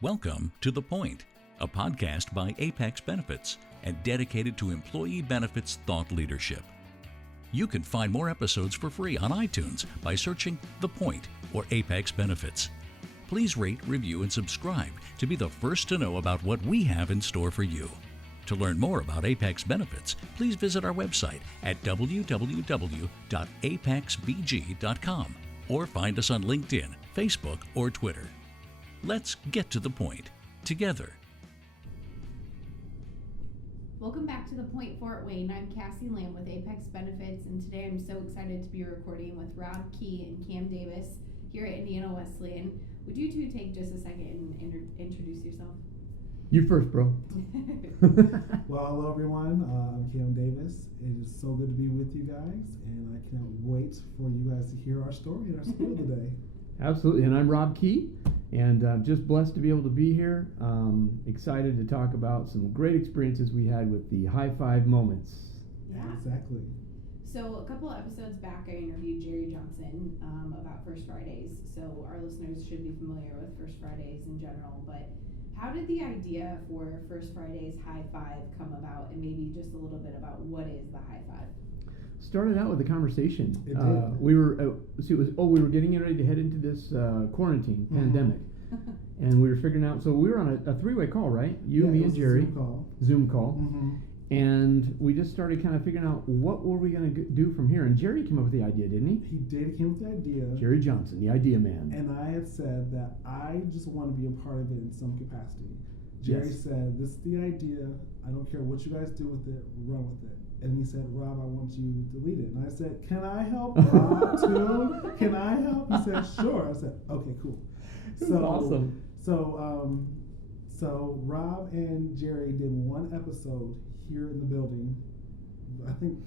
Welcome to The Point, a podcast by Apex Benefits and dedicated to employee benefits thought leadership. You can find more episodes for free on iTunes by searching The Point or Apex Benefits. Please rate, review, and subscribe to be the first to know about what we have in store for you. To learn more about Apex Benefits, please visit our website at www.apexbg.com or find us on LinkedIn, Facebook, or Twitter. Let's get to the point together. Welcome back to The Point Fort Wayne. I'm Kassee Lamm with Apex Benefits, and today I'm so excited to be recording with Rob Kee and Cam Davis here at Indiana Wesleyan. Would you two take just a second and introduce yourself? You first, bro. Well, hello everyone. I'm Cam Davis. It is so good to be with you guys, and I cannot wait for you guys to hear our story and our story today. Absolutely, and I'm Rob Kee, and just blessed to be able to be here. Excited to talk about some great experiences we had with the Hi-5 moments. Yeah. Exactly. So a couple of episodes back, I interviewed Jerry Johnson about First Fridays. So our listeners should be familiar with First Fridays in general, but how did the idea for First Fridays Hi-5 come about, and maybe just a little bit about what is the Hi-5? Started out with a conversation. It did. We were we were getting ready to head into this quarantine pandemic, and we were figuring out. So we were on a three-way call, right? You, me, and Jerry. Zoom call. Mm-hmm. And we just started kind of figuring out what were we going to do from here. And Jerry came up with the idea, didn't he? He did. He came with the idea. Jerry Johnson, the idea man. And I had said that I just want to be a part of it in some capacity. Jerry said, "This is the idea. I don't care what you guys do with it. Run with it." And he said, "Rob, I want you to lead it." And I said, "Can I help Rob too? Can I help?" He said, "Sure." I said, "Okay, cool." So awesome. So Rob and Jerry did one episode here in the building. I think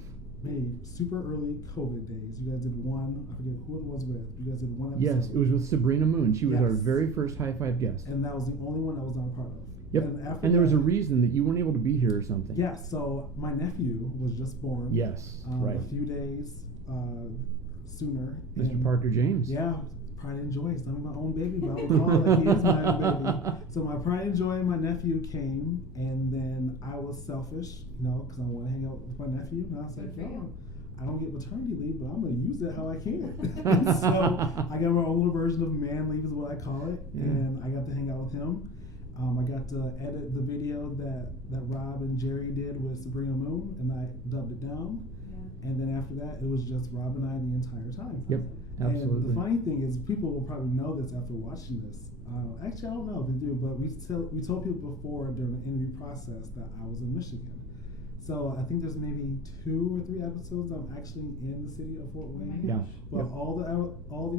maybe super early COVID days. You guys did one. I forget who it was with. You guys did one episode. Yes, it was with Sabrina Moon. She was our Yes. very first Hi-5 guest. And that was the only one I was not a part of. Yep. And, after And there was a that- reason that you weren't able to be here or something. Yeah, so my nephew was just born. Yes, right. A few days sooner. Mr. and Parker James. Yeah, pride and joy. It's not my own baby, but I would call it like he is my own baby. So my pride and joy and my nephew came, and then I was selfish, because I want to hang out with my nephew. And I was like, I don't get maternity leave, but I'm going to use it how I can. So I got my own little version of man leave is what I call it, and I got to hang out with him. I got to edit the video that Rob and Jerry did with Sabrina Moon, and I dubbed it down. Yeah. And then after that, it was just Rob and I the entire time. Yep, absolutely. And the funny thing is, people will probably know this after watching this. Actually, I don't know if they do, but we told people before during the interview process that I was in Michigan. So I think there's maybe 2 or 3 episodes that I'm actually in the city of Fort Wayne. Yeah. But all the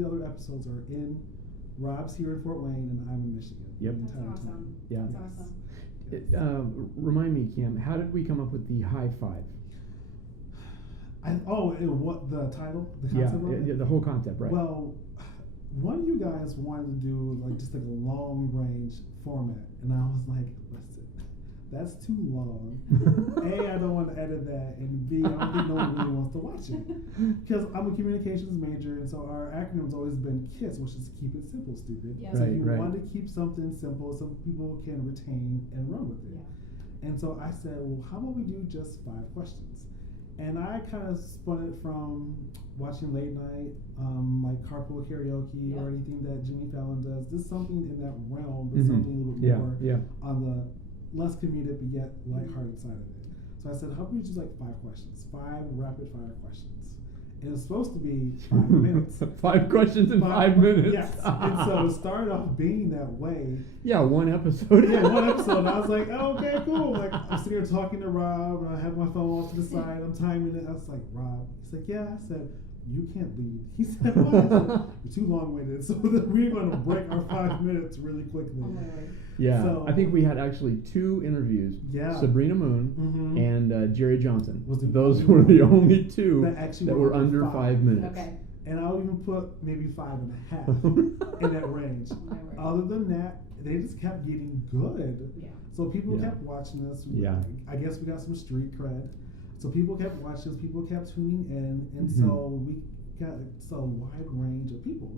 other episodes are in. Rob's here in Fort Wayne, and I'm in Michigan. Yep. That's awesome. Yeah. That's awesome. Remind me, Cam, how did we come up with the Hi-5? What the title? The concept of it? Yeah, the whole concept, right? Well, one of you guys wanted to do just like a long range format, and I was like, listen, that's too long. A, I don't want to edit that, and B, I don't think no one really wants to watch it. Because I'm a communications major, and so our acronym's always been KISS, which is keep it simple, stupid. Yeah. So Right, you right. want to keep something simple so people can retain and run with it. Yeah. And so I said, well, how about we do just 5 questions? And I kind of spun it from watching late night, like carpool karaoke or anything that Jimmy Fallon does. Just something in that realm, but something a little bit more on the less comedic but yet lighthearted side of it. So I said, how about we just 5 questions, 5 rapid fire questions. And it was supposed to be 5 minutes. 5 questions in 5 minutes. Yes. And so it started off being that way. Yeah, one episode. Yeah, one episode. And I was like, oh, okay, cool. I'm sitting here talking to Rob, and I have my phone off to the side. I'm timing it. I was like, Rob. He's like, yeah. I said, you can't lead. He said, why? I said, you're too long-winded. So we're going to break our 5 minutes really quickly. Oh my Lord. Yeah, So, I think we had actually 2 interviews. Yeah. Sabrina Moon and Jerry Johnson. Those only were the only 2 that were under 5 minutes. Okay. And I'll even put maybe 5.5 in that range. Oh my word. Other than that, they just kept getting good. Yeah. So people kept watching us. Yeah. I guess we got some street cred. So people kept watching us. People kept tuning in. And so we got a wide range of people.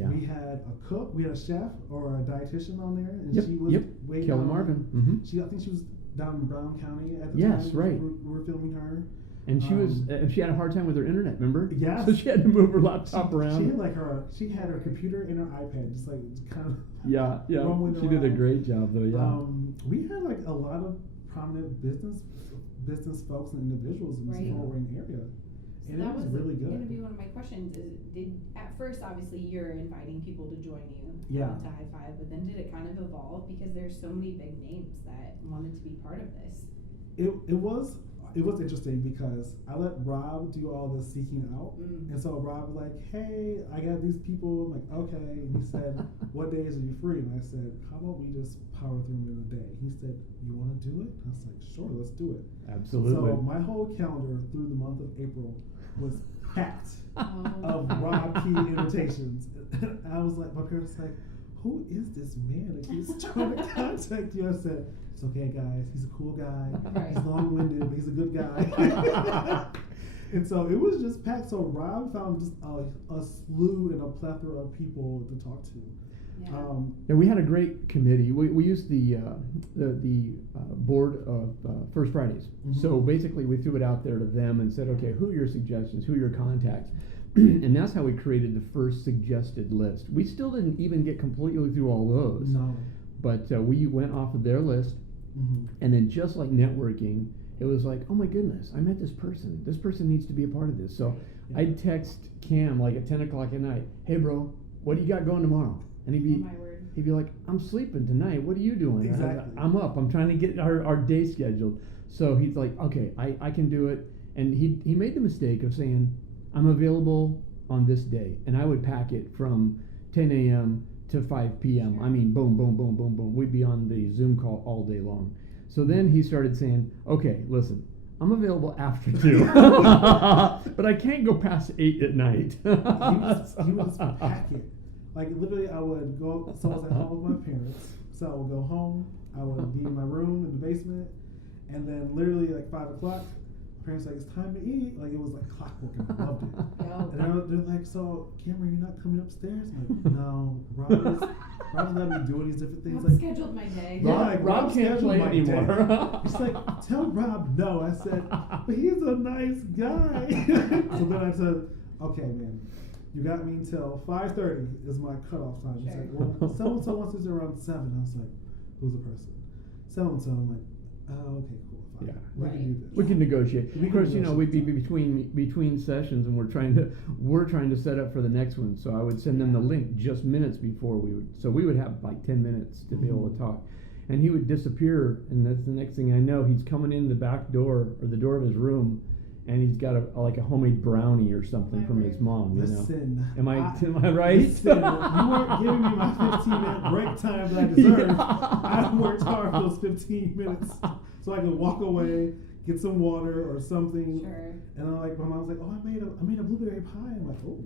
Yeah. We had a cook, we had a chef or a dietitian on there, and Yep, she was yep. way Kelly down. Marvin. I think she was down in Brown County at the Yes, time. right. We were filming her. And she was she had a hard time with her internet, remember? Yes. So she had to move her laptop around. She had her computer and her iPad, just like kind of. Yeah. rolling She did a around. great job though. Yeah. We had like a lot of prominent business folks and individuals in this Right. Fort Wayne area. So And that it was was really going to good. be one of my questions. Did at first, obviously, you're inviting people to join you Yeah. to Hi-5, but then did it kind of evolve because there's so many big names that wanted to be part of this? It was interesting because I let Rob do all the seeking out. Mm. And so Rob was like, hey, I got these people. I'm like, okay. And he said, what days are you free? And I said, how about we just power through them in a day? He said, you want to do it? I was like, sure, let's do it. Absolutely. So my whole calendar through the month of April was packed Oh. of Rob Kee invitations. I was like, my parents were like, who is this man that keeps trying to contact you? I said, it's okay, guys. He's a cool guy. Right. He's long-winded, but he's a good guy. And so it was just packed. So Rob found just a slew and a plethora of people to talk to. Yeah. Yeah, we had a great committee. We used the board of First Fridays. Mhm. So basically, we threw it out there to them and said, okay, who are your suggestions? Who are your contacts? And that's how we created the first suggested list. We still didn't even get completely through all those. No. But we went off of their list, Mm-hmm. and then just like networking, it was like, oh my goodness, I met this person. This person needs to be a part of this. So Yeah. I'd text Cam like at 10 o'clock at night, hey bro, what do you got going tomorrow? And he'd Oh, be my word. He'd be like, I'm sleeping tonight. What are you doing? Exactly. I'm up. I'm trying to get our day scheduled. So he's like, okay, I can do it. And he made the mistake of saying, I'm available on this day. And I would pack it from 10 a.m. to 5 p.m. Sure. I mean, boom, boom, boom, boom, boom. We'd be on the Zoom call all day long. So then he started saying, okay, listen, I'm available after 2. But I can't go past 8 at night. He was packet. Like literally, I would go. So I was at home with my parents. So I would go home. I would be in my room in the basement, and then literally like 5 o'clock, my parents were like, it's time to eat. Like it was like clockwork, and I loved it. Yo. And they're like, so Cameron, you're not coming upstairs? I'm like, no. Rob's let me do these different things. Rob Like scheduled my day. Yeah, Rob, like, Rob Rob can't scheduled play my anymore. It's like, tell Rob no. I said, but he's a nice guy. So then I said, okay, man, you got me until 5:30 is my cutoff time. He's Sure. like, well, so-and-so wants us around 7. I was like, who's the person? So-and-so. I'm like, oh, okay, cool. Fine. Yeah. We Right. can do this. We can negotiate. We Of can course, you know, we'd be negotiate. between sessions, and we're trying to set up for the next one. So I would send them the link just minutes before we would. So we would have like 10 minutes to be able to talk, and he would disappear, and that's the next thing I know, he's coming in the back door or the door of his room, and he's got like a homemade brownie or something My from his word. mom. You know. Listen. Am I right? Listen, you weren't giving me my 15-minute break time that I deserved. Yeah. I worked hard for those 15 minutes so I could walk away, get some water or something. Sure. And I'm like, my mom's like, oh, I made a blueberry pie. I'm like, oh.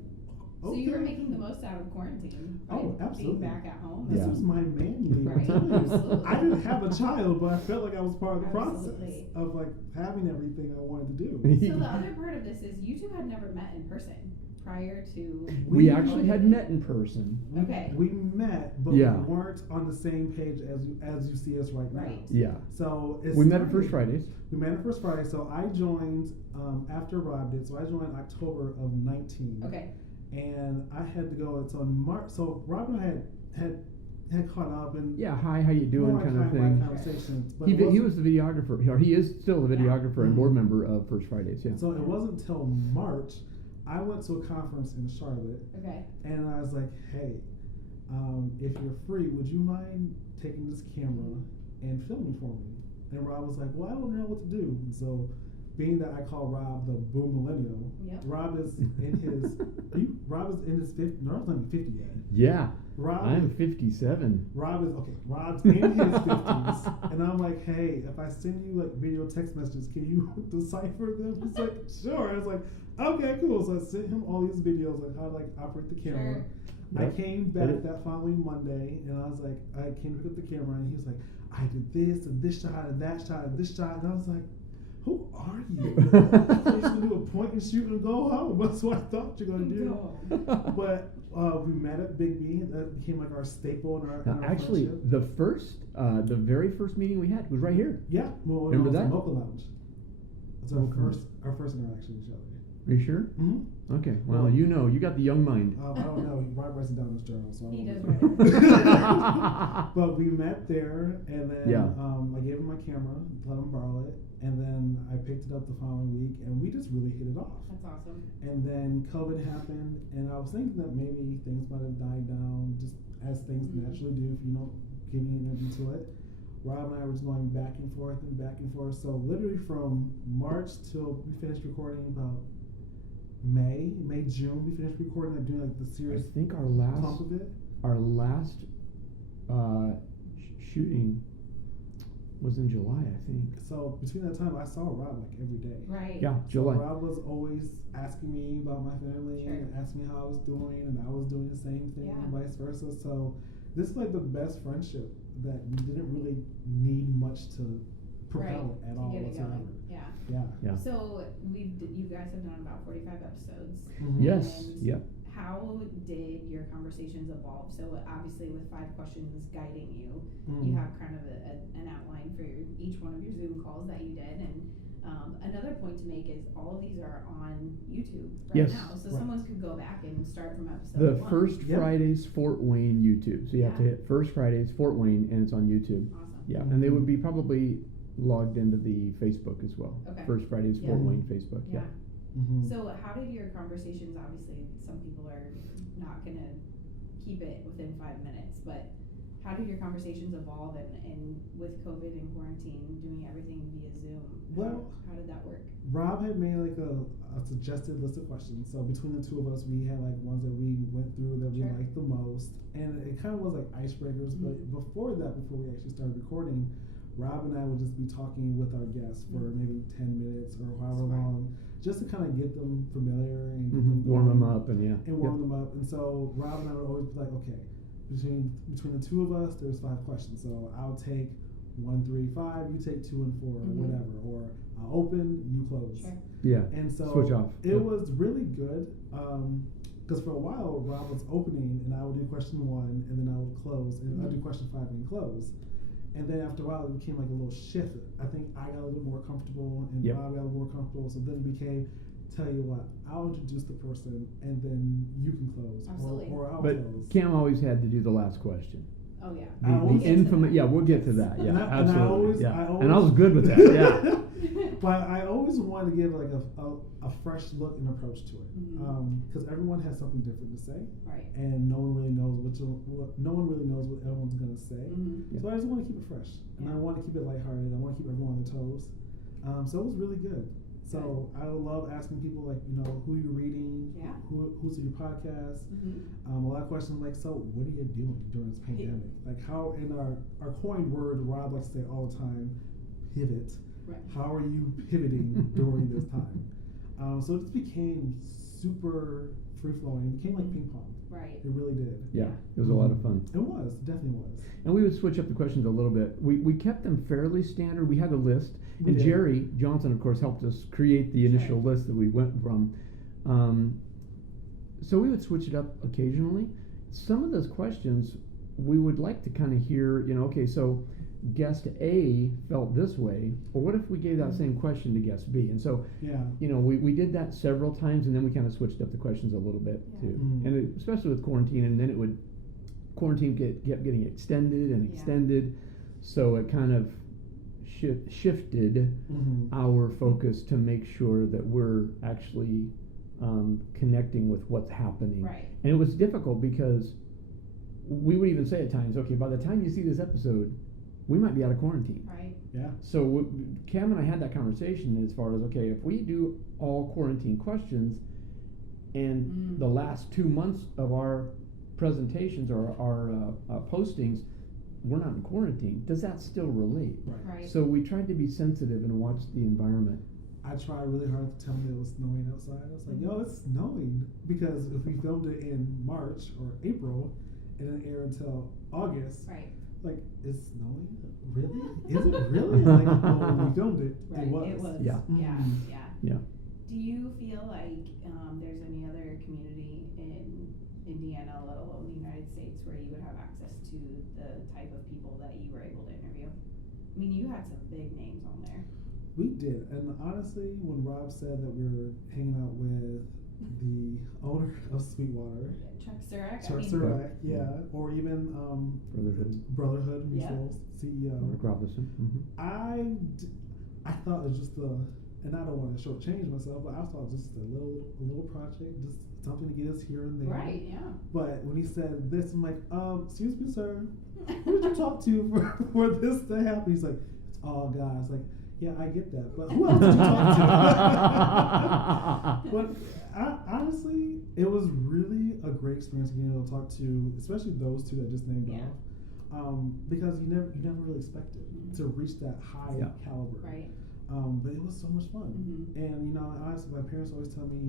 So Okay. you were making the most out of quarantine. Right? Oh, absolutely. Being back at home. This Yeah. was my man leave. Right, absolutely. I didn't have a child, but I felt like I was part of the Absolutely. process of like having everything I wanted to do. So the other part of this is you two had never met in person prior to. We actually had met in person. Okay. We met, but Yeah. we weren't on the same page as you see us right now. Right. Yeah. So it We met at started- First Fridays. We met at First Friday. So I joined after Rob did. So I joined October of 19. Okay. And I had to go. It's on March. So Rob and I had caught up and Yeah. Hi, how you doing? more Kind of like thing. conversations. But He it was the videographer, or he is still the videographer and Mhm. board member of First Fridays. Yeah. So it wasn't until March. I went to a conference in Charlotte, Okay. and I was like, "Hey, if you're free, would you mind taking this camera and filming for me?" And Rob was like, "Well, I don't know what to do." And so, being that I call Rob the boom millennial, Yep. Rob is in his Rob is in his 50. No, Rob's not even 50 yet. Yeah. Rob I'm 57. Rob's in his 50s, and I'm like, hey, if I send you like video text messages, can you decipher them? He's like, sure. I was like, okay, cool. So I sent him all these videos on how to like operate the camera. Sure. I Yep. came back Edit. that following Monday, and I was like, I came to pick up the camera, and he was like, I did this and this shot and that shot and this shot, and I was like, who are you? You're just gonna do a point and shoot and go home. That's what I thought you're gonna do. But we met at Big B. That became like our staple in our Actually, friendship. the very first meeting we had was right here. Yeah, well, Remember it was that? in Mocha Lounge. It's our first interaction with each other. Are you sure? Mm-hmm. Okay. Well, you know, you got the young mind. I don't know. Rob writes it down in his journal, so I don't He does know. write it. But we met there, and then Yeah. I gave him my camera, let him borrow it, and then I picked it up the following week, and we just really hit it off. That's awesome. And then COVID happened, and I was thinking that maybe things might have died down, just as things naturally do if you don't give me energy to it. Rob and I were just going back and forth and back and forth. So literally from March till we finished recording about June, we finished recording and doing like the I serious think our pump of it. last shooting was in July, I think. So between that time, I saw Rob like every day. Right. Yeah, So July. Rob was always asking me about my family Sure. and asking me how I was doing, and I was doing the same thing, Yeah. and vice versa. So this is like the best friendship that we didn't really need much to propel Right. at To all get it whatsoever. going. Yeah. Yeah. Yeah. So you guys have done about 45 episodes. Mhm. Yes. And Yep. how did your conversations evolve? So obviously with 5 questions guiding you, Mhm. you have kind of an outline for each one of your Zoom calls that you did. And another point to make is all of these are on YouTube right Yes. now. So Right. someone could go back and start from episode The 1. First Yep. Fridays Fort Wayne YouTube. So you have to Yeah. hit First Fridays Fort Wayne, and it's on YouTube. Awesome. Yeah, and they would be probably logged into the Facebook as well. Okay. First Fridays Yeah. Fort Wayne Facebook. Yeah. Mhm. So how did your conversations, obviously some people are not going to keep it within 5 minutes, but how did your conversations evolve and with COVID and quarantine, doing everything via Zoom? Well, how did that work? Rob had made like a suggested list of questions. So between the two of us, we had like ones that we went through that we Sure. liked the most, and it kind of was like icebreakers. But before that, before we actually started recording, Rob and I would just be talking with our guests for maybe 10 minutes or however Smart. long, just to kind of get them familiar and get Warm them going up and yeah. and warm them up. And so Rob and I would always be like, okay, between the two of us, there's 5 questions. So I'll take 1, 3, 5. You take 2 and 4, or whatever. Or I'll open, you close. Sure. Yeah. And so Switch off. it Yeah. was really good because for a while Rob was opening and I would do question 1 and then I would close and I'd do question 5 and close. And then after a while it became like a little shift. I think I got a little more comfortable and Yep. Rob got a little more comfortable. So then it became, tell you what, I'll introduce the person and then you can close. Absolutely. Or I'll But close. Cam always had to do the last question. Oh yeah. The, I always- the infamous, yeah, we'll get to that. Yeah, And I absolutely. always- yeah. I And I was always- good with that. Yeah. But I always wanted to give like a fresh look and approach to it because everyone has something different to say, Right. and no one really knows what everyone's gonna say. Mm-hmm. So I just want to keep it fresh, and I want to keep it lighthearted. I want to keep everyone on their toes. So it was really good. So I love asking people like, who you're reading, Yeah. who's in your podcast. Mm-hmm. A lot of questions like, so what are you doing during this pandemic? Like how in our coined word, Rob likes to say all the time, pivot. Right. How are you pivoting during this time? So it just became super free flowing. It became like ping pong. Right. It really did. Yeah, it was a lot of fun. It was, definitely was. And we would switch up the questions a little bit. We kept them fairly standard. We had a list. We And did. Jerry Johnson, of course, helped us create the initial Sure. list that we went from. So we would switch it up occasionally. Some of those questions we would like to kind of hear, okay, so guest A felt this way, or what if we gave that same question to guest B? And so, Yeah. we did that several times, and then we kind of switched up the questions a little bit Yeah. too. Mhm. And especially with quarantine, and then quarantine kept getting extended and Yeah. extended, so it kind of shifted Mm-hmm. our focus to make sure that we're actually connecting with what's happening. Right. And it was difficult because we would even say at times, okay, by the time you see this episode, we might be out of quarantine. Right. Yeah. So Cam and I had that conversation as far as, okay, if we do all quarantine questions and the last 2 months of our presentations or our postings, we're not in quarantine, does that still relate? Right. So we tried to be sensitive and watch the environment. I tried really hard to tell me it was snowing outside. I was like, yo, it's snowing. Because if we filmed it in March or April and it aired until August, Right. like, it's snowing? Really? Is it really? Like, when we filmed it, Right, it was. it was. Yeah. Yeah, Mhm. yeah. Yeah. Do you feel like there's any other community in Indiana, let alone the United States, where you would have access to the type of people that you were able to interview? I mean, you had some big names on there. We did, and honestly, when Rob said that we were hanging out with the owner of Sweetwater, Chuck Surak. Chuck I mean, Surak, yeah, or even Brotherhood Mutual's CEO, Mark Robinson. Mm-hmm. I thought it was just and I don't want to shortchange myself, but I thought it was just a little project, just something to get us here and there. Right, yeah. But when he said this, I'm like, excuse me, sir, who did you talk to for this to happen? He's like, it's all guys. Like, yeah, I get that, but who else did you talk to? But honestly, it was really a great experience being able to talk to, especially those two that just named off, because you never really expected to reach that high caliber. Right. But it was so much fun, and honestly, my parents always tell me,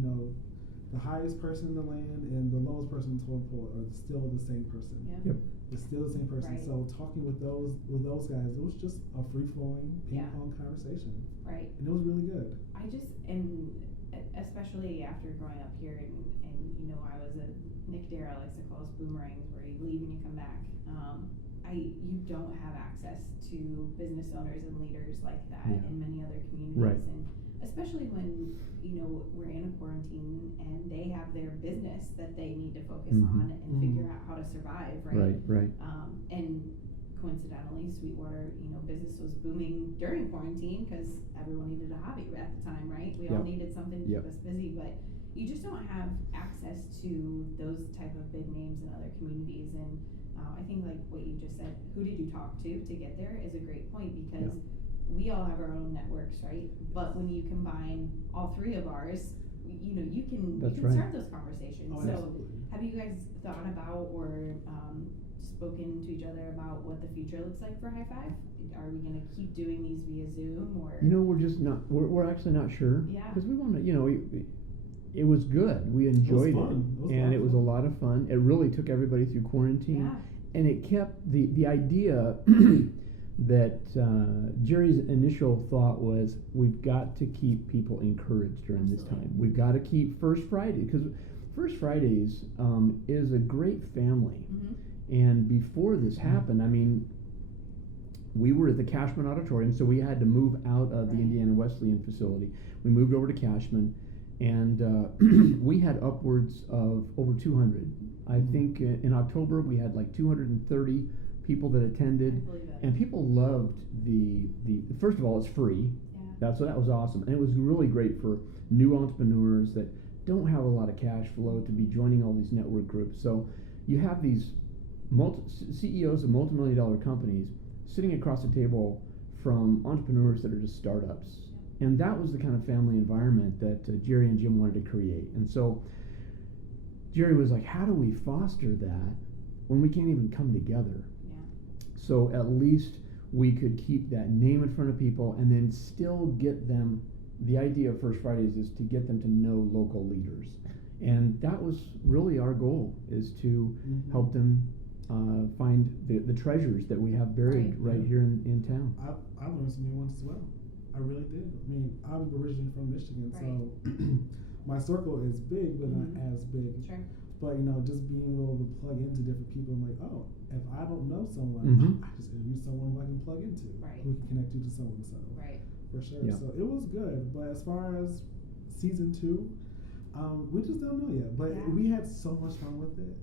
the highest person in the land and the lowest person in the totem pole are still the same person. Yep. It's still the same person. Right. So talking with those guys, it was just a free flowing ping pong conversation. Right. And it was really good. I just am, especially after growing up here, and I was a Nick Darrow likes to call us boomerangs, where you leave and you come back. You don't have access to business owners and leaders like that in many other communities, Right. and especially when we're in a quarantine and they have their business that they need to focus on and figure out how to survive, right? Right. And coincidentally, Sweetwater, business was booming during quarantine because everyone needed a hobby at the time, right? We all needed something to keep us busy, but you just don't have access to those type of big names in other communities. And I think like what you just said, who did you talk to get there, is a great point, because we all have our own networks, right? But when you combine all three of ours, you can start those conversations. Oh, so absolutely. have you guys thought about or spoken to each other about what the future looks like for Hi-5? Are we going to keep doing these via Zoom, or? We're just not. We're actually not sure. Yeah. Because we want to. It was good. We enjoyed it, and it was a lot of fun. It really took everybody through quarantine, and it kept the idea that Jerry's initial thought was, we've got to keep people encouraged during this time. We've got to keep First Friday, because First Fridays is a great family. And before this happened, I mean, we were at the Cashman Auditorium, so we had to move out of the Indiana Wesleyan facility. We moved over to Cashman, and we had upwards of over 200. I think in October we had like 230 people that attended, and people loved the first of all, it's free. So that was awesome, and it was really great for new entrepreneurs that don't have a lot of cash flow to be joining all these network groups. So you have these CEOs of multi-million-dollar companies sitting across the table from entrepreneurs that are just startups, and that was the kind of family environment that Jerry and Jim wanted to create. And so Jerry was like, how do we foster that when we can't even come together? So at least we could keep that name in front of people, and then still get them. The idea of First Fridays is to get them to know local leaders, and that was really our goal, is to help them find the treasures that we have buried right here in town. I learned some new ones as well. I really did. I mean, I'm originally from Michigan, so my circle is big, but not as big. Sure. But just being able to plug into different people, I'm like, oh, if I don't know someone, I just interview someone who I can plug into, who can connect you to someone. So for sure. Yeah. So it was good. But as far as season 2, we just don't know yet. But we had so much fun with it.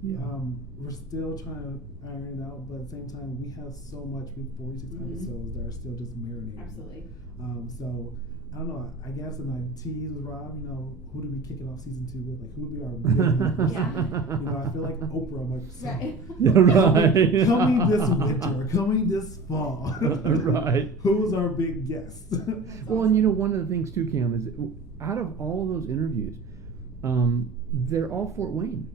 We're still trying to iron it out, but at the same time, we have so much with 46 episodes that are still just marinating. Absolutely. So I don't know. I guess in like tease with Rob, who do we kick it off season 2 with? Like, who would be our big person? I feel like Oprah. I'm like, so, coming this winter, coming this fall. Who's our big guest? Well, and one of the things too, Cam, is out of all of those interviews, they're all Fort Wayne.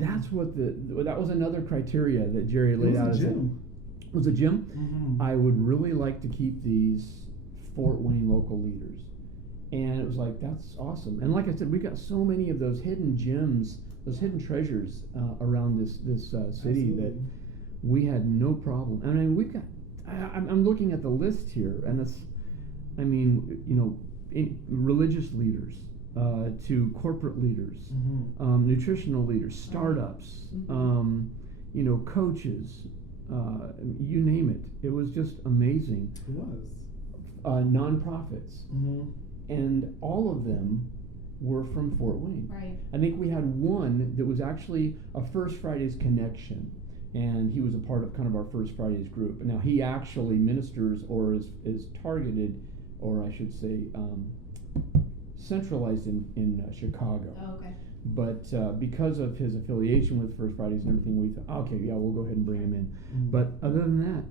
That's what that was another criteria that Jerry laid out. Was it Jim? I would really like to keep these Fort Wayne local leaders, and it was like, that's awesome. And like I said, we got so many of those hidden gems, those hidden treasures around this city that we had no problem. I mean, we've got. I'm looking at the list here, and it's. I mean, religious leaders, to corporate leaders, nutritional leaders, startups, coaches, you name it. It was just amazing. It was. Nonprofits, and all of them were from Fort Wayne. Right. I think we had one that was actually a First Fridays connection, and he was a part of kind of our First Fridays group. Now he actually ministers or is targeted, or I should say, centralized in Chicago. Oh, okay. But because of his affiliation with First Fridays and everything, we thought, okay, yeah, we'll go ahead and bring him in. But other than that,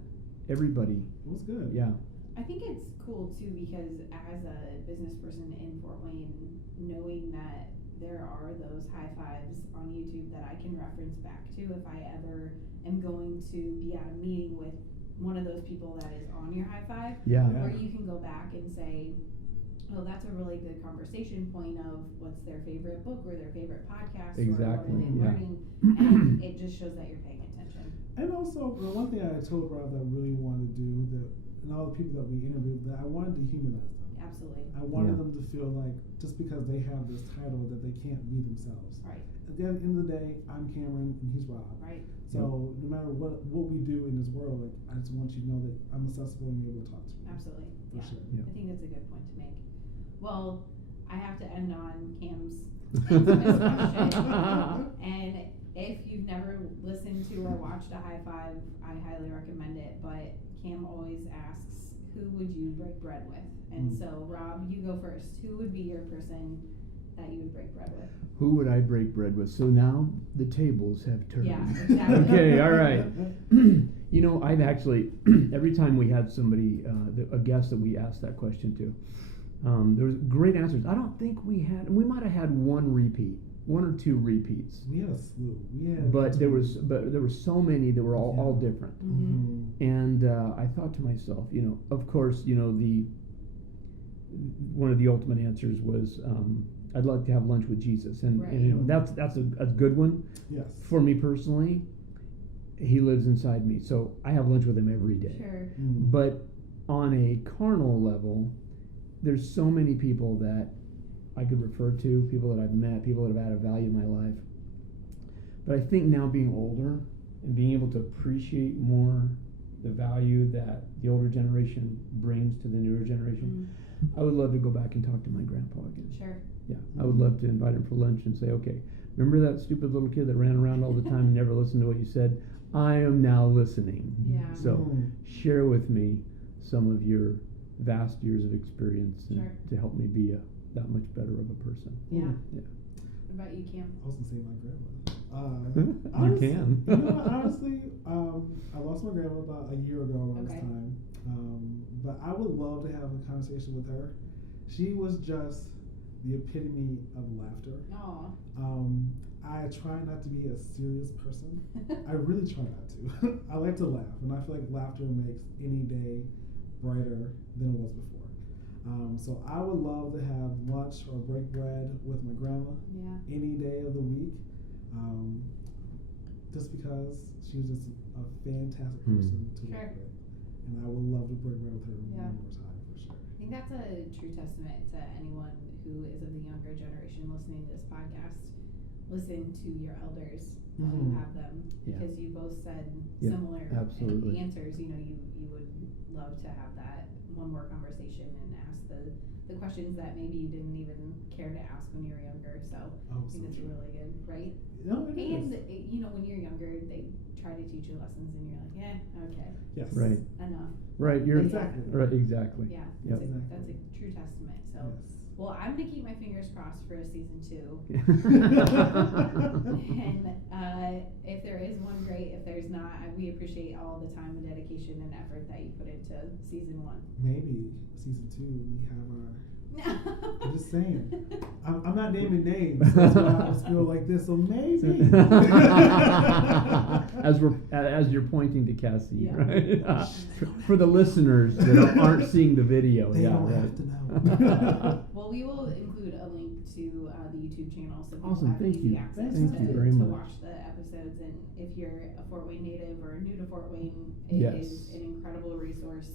everybody. It was good. Yeah. I think it's cool too because as a business person in Fort Wayne, knowing that there are those Hi-5s on YouTube that I can reference back to if I ever am going to be at a meeting with one of those people that is on your Hi-5, Yeah. where you can go back and say, oh, that's a really good conversation point of what's their favorite book or their favorite podcast Exactly, or what are they yeah. learning, and it just shows that you're paying attention. And also, the one thing I told Rob that I really wanted to do, and all the people that we interviewed, that I wanted to humanize them. Absolutely. I wanted them to feel like just because they have this title that they can't be themselves. Right. At the end of the day, I'm Cameron and he's Rob. Right. So no matter what we do in this world, like I just want you to know that I'm accessible and you're able to talk to me. Absolutely. For Yeah. sure. Yeah. I think that's a good point to make. Well, I have to end on Cam's infamous question. And if you've never listened to or watched a Hi-5, I highly recommend it. But Cam always asks, who would you break bread with? And so, Rob, you go first. Who would be your person that you would break bread with? Who would I break bread with? So now the tables have turned. Yeah, exactly. Okay, all right. I've actually, every time we had somebody, a guest that we asked that question to, there was great answers. I don't think we might have had one or two repeats. We had a slew. But there were so many that were all different. And I thought to myself, of course, one of the ultimate answers was, I'd like to have lunch with Jesus, and, right. and that's a good one. Yes. For me personally, he lives inside me, so I have lunch with him every day. Sure. But on a carnal level, there's so many people that I could refer to, people that I've met, people that have added value in my life. But I think now being older and being able to appreciate more the value that the older generation brings to the newer generation, I would love to go back and talk to my grandpa again. Sure. Yeah, I would love to invite him for lunch and say, okay, remember that stupid little kid that ran around all the time and never listened to what you said? I am now listening. Yeah. So share with me some of your vast years of experience to help me be that much better of a person. Yeah. Yeah. What about you, Cam? I was gonna say my grandmother. You can. Honestly, I lost my grandma about a year ago around this time. But I would love to have a conversation with her. She was just the epitome of laughter. Aw. I try not to be a serious person. I really try not to. I like to laugh, and I feel like laughter makes any day brighter than it was before. So I would love to have lunch or break bread with my grandma any day of the week, just because she was just a fantastic person to work with. And I would love to break bread with her one more time for sure. I think that's a true testament to anyone who is of the younger generation listening to this podcast. Listen to your elders while you have them, because you both said similar answers. You would love to have that one more conversation and ask the questions that maybe you didn't even care to ask when you were younger. So I think that's really good, right? No, it and is. When you're younger, they try to teach you lessons, and you're like, okay, yes, right, enough. Right, you're exactly right, exactly. Yeah, Yep. that's a true testament. So. Yes. Well, I'm gonna keep my fingers crossed for a season 2. And if there is one, great. If there's not, we appreciate all the time and dedication and effort that you put into season 1. Maybe season 2 we have our I'm just saying. I'm not naming names. That's why I always feel like this. So maybe. as you're pointing to Kassee, Yeah. right? For the listeners that aren't seeing the video, They yeah, don't right. have to know. Well, we will include a link to the YouTube channel so people Awesome, have thank easy you. access Thank to, you very to much. watch the episodes. And if you're a Fort Wayne native or new to Fort Wayne, it Yes. is an incredible resource,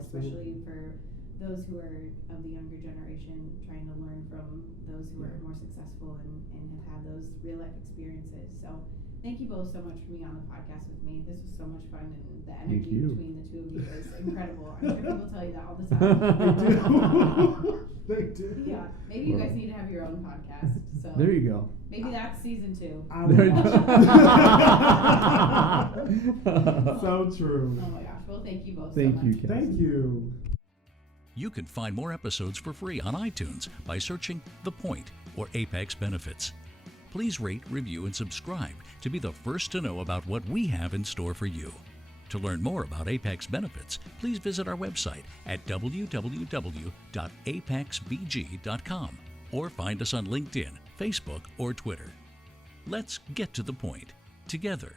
especially for those who are of the younger generation trying to learn from those who are more successful and have had those real life experiences. So thank you both so much for being on the podcast with me. This was so much fun, and the energy you. between the two of you is incredible. I'm sure people tell you that all the time. They do. Yeah, maybe you guys need to have your own podcast. So There you go. maybe that's season 2. I There will you watch. So true. Oh my gosh. Well, thank you both Thank so you, much. Kassee. Thank you. You can find more episodes for free on iTunes by searching The Point or Apex Benefits. Please rate, review, and subscribe to be the first to know about what we have in store for you. To learn more about Apex Benefits, please visit our website at www.apexbg.com or find us on LinkedIn, Facebook, or Twitter. Let's get to the point together.